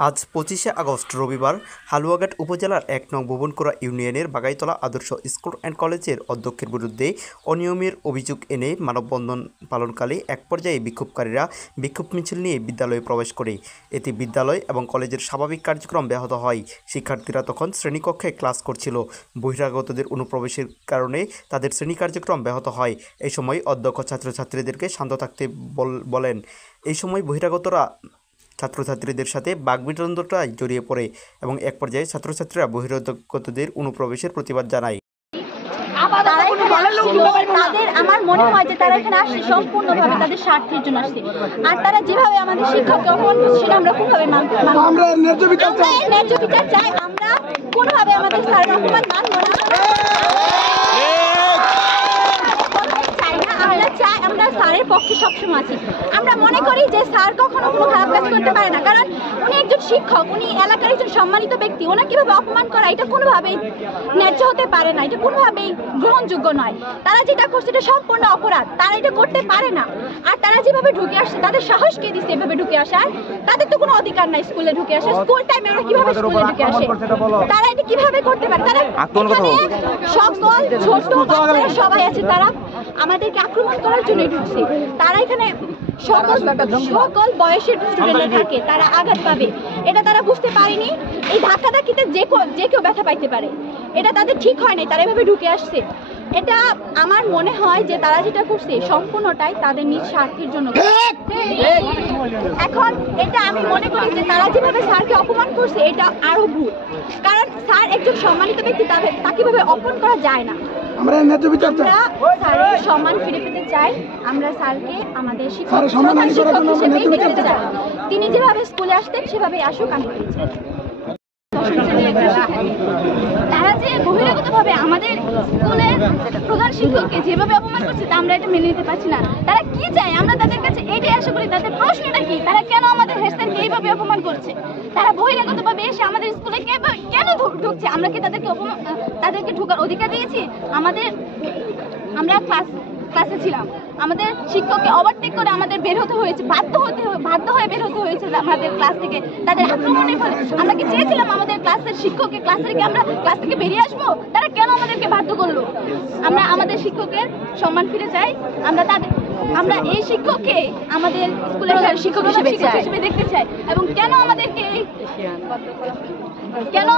আজ ২৫শে আগস্ট রবিবার হালুয়াঘাট উপজেলার ১ নং ভুবনকুড়া ইউনিয়নের বাগাইতলা আদর্শ স্কুল অ্যান্ড কলেজের অধ্যক্ষের বিরুদ্ধে অনিয়মের অভিযোগ এনে মানববন্ধন পালনকালে এক পর্যায়ে বিক্ষোভকারীরা বিক্ষোভ মিছিল নিয়ে বিদ্যালয়ে প্রবেশ করে। এতে বিদ্যালয় এবং কলেজের স্বাভাবিক কার্যক্রম ব্যাহত হয়। শিক্ষার্থীরা তখন শ্রেণীকক্ষে ক্লাস করছিল। বহিরাগতদের অনুপ্রবেশের কারণে তাদের শ্রেণী কার্যক্রম ব্যাহত হয়। এই সময় অধ্যক্ষ ছাত্রছাত্রীদেরকে শান্ত থাকতে বলেন। এই সময় বহিরাগতরা ছাত্রছাত্রীদের সাথে বাকবিতণ্ডায় জড়িয়ে পড়ে এবং এক পর্যায়ে ছাত্রছাত্রীরা বহিরাগতদের অনুপ্রবেশের প্রতিবাদ জানায়। আমার মনে হয় যে তারা এখানে আসছে সম্পূর্ণভাবে তাদের স্বার্থের জন্য আসছে। আর তারা যেভাবে আমাদের শিক্ষককে অপমান করছে সেটা আমরা কোনোভাবে মানব না। আমরা ন্যায্য বিচার চাই। আমরা কোনোভাবে আমাদের স্যারের অপমান মানব না। আমরা স্যারের পক্ষে সবসময় আছি। আমরা মনে করি যে স্যার কখনো কোনো খারাপ কাজ করতে পারে না, কারণ উনি একজন শিক্ষক, উনি এলাকার একজন সম্মানিত ব্যক্তি। ওনাকে কিভাবে অপমান করা এটা কোনোভাবেই ন্যায্য হতে পারে না, এটা কোনোভাবেই গ্রহণযোগ্য নয়। তারা যেটা করছে এটা সম্পূর্ণ অপরাধ, তারা এটা করতে পারে না। আর তারা যেভাবে ঢুকে আসছে, তাদের সাহস কে দিচ্ছে এভাবে ঢুকে আসার? তাদের তো কোনো অধিকার নাই স্কুলে ঢুকে আসে। স্কুল টাইমে ওরা কিভাবে স্কুলে ঢুকে আসে? তারা এটা কিভাবে করতে পারে? তারা সকল ছোট বাচ্চারা সবাই আছে, তারা আমাদেরকে আক্রমণ করার জন্য ঢুকছে। তারা এখানে সকল বয়সের স্টুডেন্টরা থাকে, তারা আঘাত পাবে এটা তারা বুঝতে পারেনি। এই ধাক্কাধাক্কিতে যে কেউ ব্যথা পাইতে পারে, এটা তাদের ঠিক হয় নাই। তারা এভাবে ঢুকে আসছে। এটা আমার মনে হয় যে তারা যেটা করছে সম্পূর্ণটাই তাদের নিজ স্বার্থের জন্য। এখন এটা আমি মনে করি যে তারা যেভাবে স্যারকে অপমান করছে এটা আরো ভুল, কারণ স্যার একজন সম্মানিত ব্যক্তি, তাকে ভাবে অপমান করা যায় না। আমরা স্যারের সম্মান ফিরে পেতে চাই। আমরা স্যারকে আমাদের শিক্ষক হিসেবে দেখতে চাই। তিনি যেভাবে স্কুলে আসতেন সেভাবে আসুক, আমি চাই। তারা যে বহিরাগতভাবে আমাদের স্কুলের প্রধান শিক্ষককে যেভাবে অপমান করছে তা আমরা এটা মেনে নিতে পারছি না। তারা কি চায় আমরা তাদের কাছে এটাই আশা করি। তাদের প্রশ্নটা কি? তারা কেন আমাদের হেড স্যারকে এইভাবে অপমান করছে? তারা বহিরাগতভাবে এসে আমাদের স্কুলে কেন ঢুকছে? আমরা কি তাদেরকে ঢোকার অধিকার দিয়েছি? আমরা ক্লাসে ছিলাম, আমাদের শিক্ষককে ওভারটেক করে আমাদের বের হতে হয়েছে, বাধ্য হয়ে বের হতে হয়েছে আমাদের ক্লাস থেকে তাদের আক্রমণের ফলে। আমরা কি চেয়েছিলাম আমাদের ক্লাসের শিক্ষককে ক্লাস থেকে আমরা ক্লাস থেকে বেরিয়ে আসবো? তারা কেন আমাদেরকে বাধ্য করলো? আমরা আমাদের শিক্ষকের সম্মান ফিরে চাই। আমরা এই শিক্ষককে আমাদের স্কুলের শিক্ষক হিসেবে দেখতে চাই। এবং কেন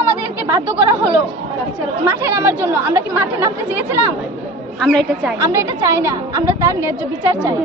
আমাদেরকে বাধ্য করা হলো মাঠে নামার জন্য? আমরা কি মাঠে নামতে চেয়েছিলাম? আমরা এটা চাই না। আমরা তার ন্যায্য বিচার চাই।